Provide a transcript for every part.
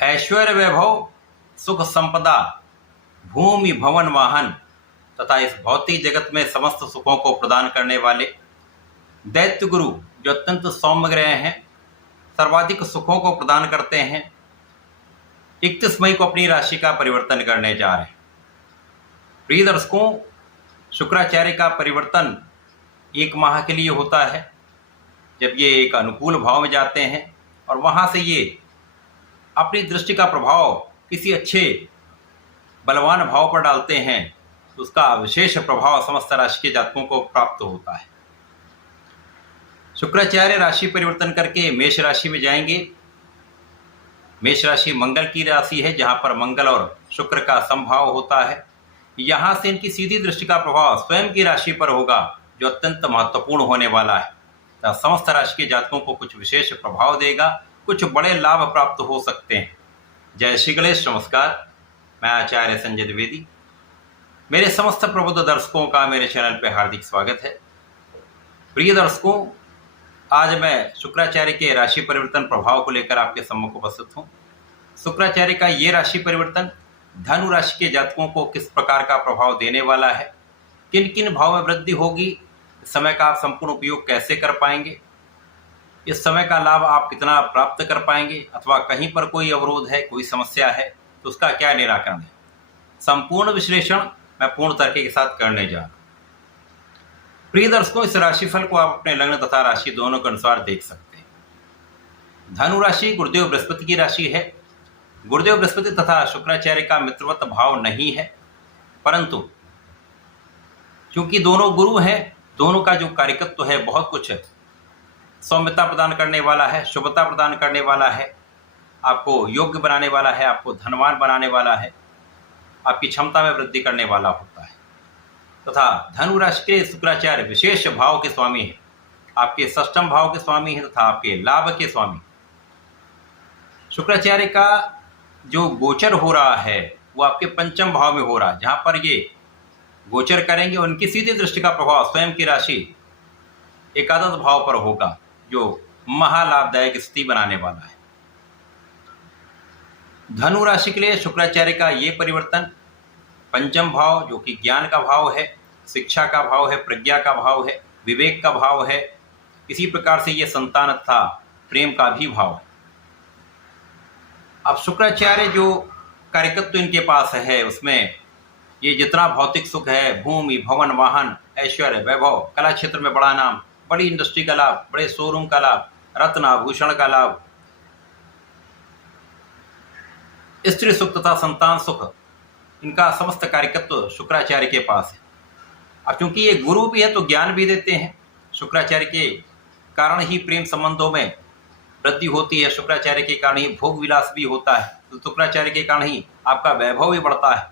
ऐश्वर्य वैभव सुख संपदा भूमि भवन वाहन तथा इस भौतिक जगत में समस्त सुखों को प्रदान करने वाले दैत्य गुरु जो अत्यंत सौम्य ग्रह हैं, सर्वाधिक सुखों को प्रदान करते हैं, 31 मई को अपनी राशि का परिवर्तन करने जा रहे हैं। प्रिय दर्शकों, शुक्राचार्य का परिवर्तन 1 माह के लिए होता है, जब ये एक अनुकूल भाव में जाते हैं और वहाँ से ये अपनी दृष्टि का प्रभाव किसी अच्छे बलवान भाव पर डालते हैं, तो उसका विशेष प्रभाव समस्त राशि के जातकों को प्राप्त होता है। शुक्राचार्य राशि परिवर्तन करके मेष राशि में जाएंगे। मेष राशि मंगल की राशि है, जहाँ पर मंगल और शुक्र का समभाव होता है। यहाँ से इनकी सीधी दृष्टि का प्रभाव स्वयं की राशि पर होगा, जो अत्यंत महत्वपूर्ण होने वाला है। समस्त राशि के जातकों को कुछ विशेष प्रभाव देगा, कुछ बड़े लाभ प्राप्त हो सकते हैं। जय श्री गणेश, नमस्कार। मैं आचार्य संजय द्विवेदी। मेरे समस्त प्रबुद्ध दर्शकों का मेरे चैनल पर हार्दिक स्वागत है। प्रिय दर्शकों, आज मैं शुक्राचार्य के राशि परिवर्तन प्रभाव को लेकर आपके सम्मुख उपस्थित हूँ। शुक्राचार्य का ये राशि परिवर्तन धनु राशि के जातकों को किस प्रकार का प्रभाव देने वाला है, किन किन भाव में वृद्धि होगी, इस समय का आप संपूर्ण उपयोग कैसे कर पाएंगे, इस समय का लाभ आप कितना प्राप्त कर पाएंगे, अथवा कहीं पर कोई अवरोध है, कोई समस्या है तो उसका क्या निराकरण है, संपूर्ण विश्लेषण मैं पूर्ण तरीके के साथ करने जा रहा हूँ। प्रिय दर्शकों, इस राशिफल को आप अपने लग्न तथा राशि दोनों के अनुसार देख सकते हैं। धनु राशि गुरुदेव बृहस्पति की राशि है। गुरुदेव बृहस्पति तथा शुक्राचार्य का मित्रवत भाव नहीं है, परंतु क्योंकि दोनों गुरु हैं, दोनों का जो कार्यकत्व है बहुत कुछ सौम्यता प्रदान करने वाला है, शुभता प्रदान करने वाला है, आपको योग्य बनाने वाला है, आपको धनवान बनाने वाला है, आपकी क्षमता में वृद्धि करने वाला होता है। तथा धनु राशि के शुक्राचार्य विशेष भाव के स्वामी हैं, आपके षष्ठम भाव के स्वामी हैं तथा आपके लाभ के स्वामी। शुक्राचार्य का जो गोचर हो रहा है वो आपके पंचम भाव में हो रहा है, जहाँ पर ये गोचर करेंगे उनकी सीधी दृष्टि का प्रभाव स्वयं की राशि एकादश भाव पर होगा, जो महालाभदायक स्थिति बनाने वाला है। धनु राशि के लिए शुक्राचार्य का ये परिवर्तन पंचम भाव, जो कि ज्ञान का भाव है, शिक्षा का भाव है, प्रज्ञा का भाव है, विवेक का भाव है, इसी प्रकार से ये संतान तथा प्रेम का भी भाव है। अब शुक्राचार्य जो कार्यकत्व इनके पास है, उसमें ये जितना भौतिक सुख है, भूमि भवन वाहन ऐश्वर्य वैभव, कला क्षेत्र में बड़ा नाम, बड़ी इंडस्ट्री का लाभ, बड़े शोरूम का लाभ, रत्न आभूषण का लाभ, स्त्री सुख तथा संतान सुख, इनका समस्त कार्यकत्व शुक्राचार्य के पास है। अब क्योंकि ये गुरु भी है तो ज्ञान भी देते हैं। शुक्राचार्य के कारण ही प्रेम संबंधों में वृद्धि होती है, शुक्राचार्य के कारण ही भोग विलास भी होता है, तो शुक्राचार्य के कारण ही आपका वैभव भी बढ़ता है।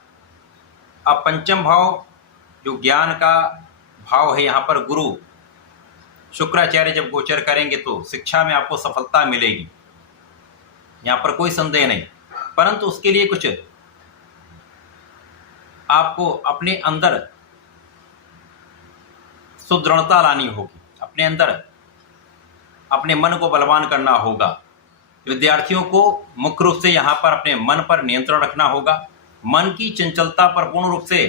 अब पंचम भाव जो ज्ञान का भाव है, यहाँ पर गुरु शुक्राचार्य जब गोचर करेंगे तो शिक्षा में आपको सफलता मिलेगी, यहाँ पर कोई संदेह नहीं। परंतु उसके लिए कुछ आपको अपने अंदर सुदृढ़ता लानी होगी, अपने अंदर अपने मन को बलवान करना होगा। विद्यार्थियों को मुख्य रूप से यहाँ पर अपने मन पर नियंत्रण रखना होगा, मन की चंचलता पर पूर्ण रूप से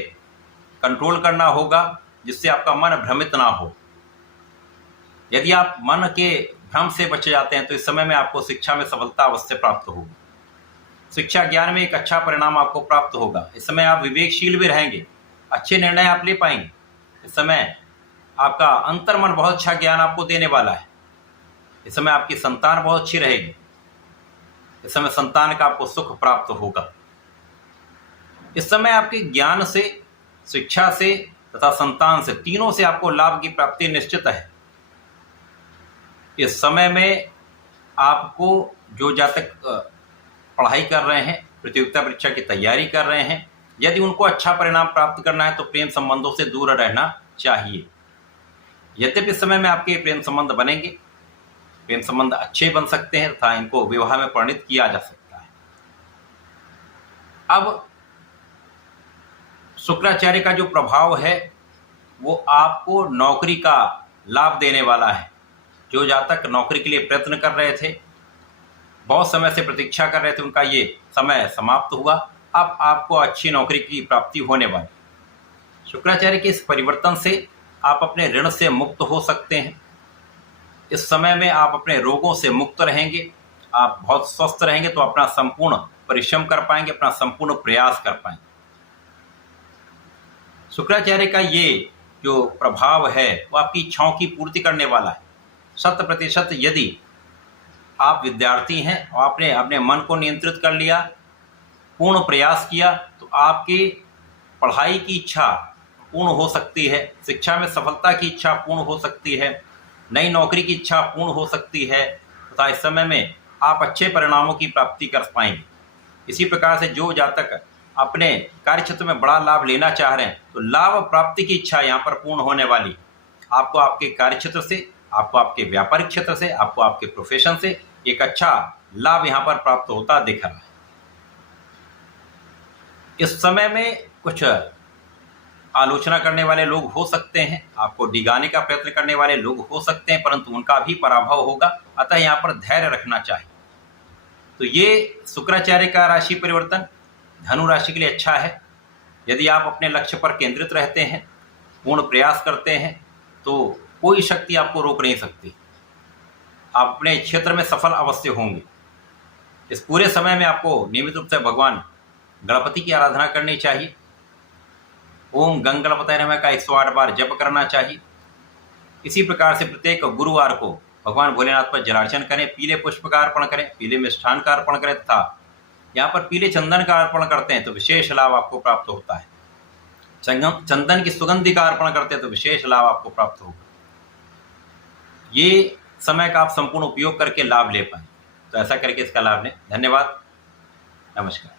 कंट्रोल करना होगा, जिससे आपका मन भ्रमित ना हो। यदि आप मन के भ्रम से बच जाते हैं तो इस समय में आपको शिक्षा में सफलता अवश्य प्राप्त होगी। शिक्षा ज्ञान में एक अच्छा परिणाम आपको प्राप्त होगा। इस समय आप विवेकशील भी रहेंगे, अच्छे निर्णय आप ले पाएंगे। इस समय आपका अंतर्मन बहुत अच्छा ज्ञान आपको देने वाला है। इस समय आपकी संतान बहुत अच्छी रहेगी। इस समय संतान का आपको सुख प्राप्त होगा। इस समय आपके ज्ञान से, शिक्षा से तथा संतान से, तीनों से आपको लाभ की प्राप्ति निश्चित है। इस समय में आपको जो जातक पढ़ाई कर रहे हैं, प्रतियोगिता परीक्षा की तैयारी कर रहे हैं, यदि उनको अच्छा परिणाम प्राप्त करना है तो प्रेम संबंधों से दूर रहना चाहिए। यद्यपि इस समय में आपके प्रेम संबंध बनेंगे, प्रेम संबंध अच्छे बन सकते हैं तथा इनको विवाह में परिणित किया जा सकता है। अब शुक्राचार्य का जो प्रभाव है वो आपको नौकरी का लाभ देने वाला है। जो जातक नौकरी के लिए प्रयत्न कर रहे थे, बहुत समय से प्रतीक्षा कर रहे थे, उनका ये समय समाप्त हुआ। अब आपको अच्छी नौकरी की प्राप्ति होने वाली। शुक्राचार्य के इस परिवर्तन से आप अपने ऋण से मुक्त हो सकते हैं। इस समय में आप अपने रोगों से मुक्त रहेंगे, आप बहुत स्वस्थ रहेंगे, तो अपना संपूर्ण परिश्रम कर पाएंगे, अपना संपूर्ण प्रयास कर पाएंगे। शुक्राचार्य का ये जो प्रभाव है वो आपकी इच्छाओं की पूर्ति करने वाला है। 100% यदि आप विद्यार्थी हैं और आपने अपने मन को नियंत्रित कर लिया, पूर्ण प्रयास किया, तो आपकी पढ़ाई की इच्छा पूर्ण हो सकती है, शिक्षा में सफलता की इच्छा पूर्ण हो सकती है, नई नौकरी की इच्छा पूर्ण हो सकती है तथा इस समय में आप अच्छे परिणामों की प्राप्ति कर पाएंगे। इसी प्रकार से जो जातक अपने कार्य क्षेत्र में बड़ा लाभ लेना चाह रहे हैं, तो लाभ प्राप्ति की इच्छा यहाँ पर पूर्ण होने वाली। आपको आपके कार्य क्षेत्र से, आपको आपके व्यापारिक क्षेत्र से, आपको आपके प्रोफेशन से एक अच्छा लाभ यहाँ पर प्राप्त होता दिख रहा है। इस समय में कुछ आलोचना करने वाले लोग हो सकते हैं, आपको डिगाने का प्रयत्न करने वाले लोग हो सकते हैं, परंतु उनका भी पराभव होगा। अतः यहाँ पर धैर्य रखना चाहिए। तो ये शुक्राचार्य का राशि परिवर्तन धनु राशि के लिए अच्छा है। यदि आप अपने लक्ष्य पर केंद्रित रहते हैं, पूर्ण प्रयास करते हैं, तो कोई शक्ति आपको रोक नहीं सकती। आप अपने क्षेत्र में सफल अवश्य होंगे। इस पूरे समय में आपको नियमित रूप से भगवान गणपति की आराधना करनी चाहिए। ओम गंग गणपतये नमः का 108 बार जप करना चाहिए। इसी प्रकार से प्रत्येक गुरुवार को भगवान भोलेनाथ पर जलार्चन करें, पीले पुष्प का अर्पण करें, पीले मिष्ठान का अर्पण करें तथा यहाँ पर पीले चंदन का अर्पण करते हैं तो विशेष लाभ आपको प्राप्त होता है। चंदन की सुगंधि का अर्पण करते हैं तो विशेष लाभ आपको प्राप्त होगा। ये समय का आप संपूर्ण उपयोग करके लाभ ले पाए, तो ऐसा करके इसका लाभ लें। धन्यवाद, नमस्कार।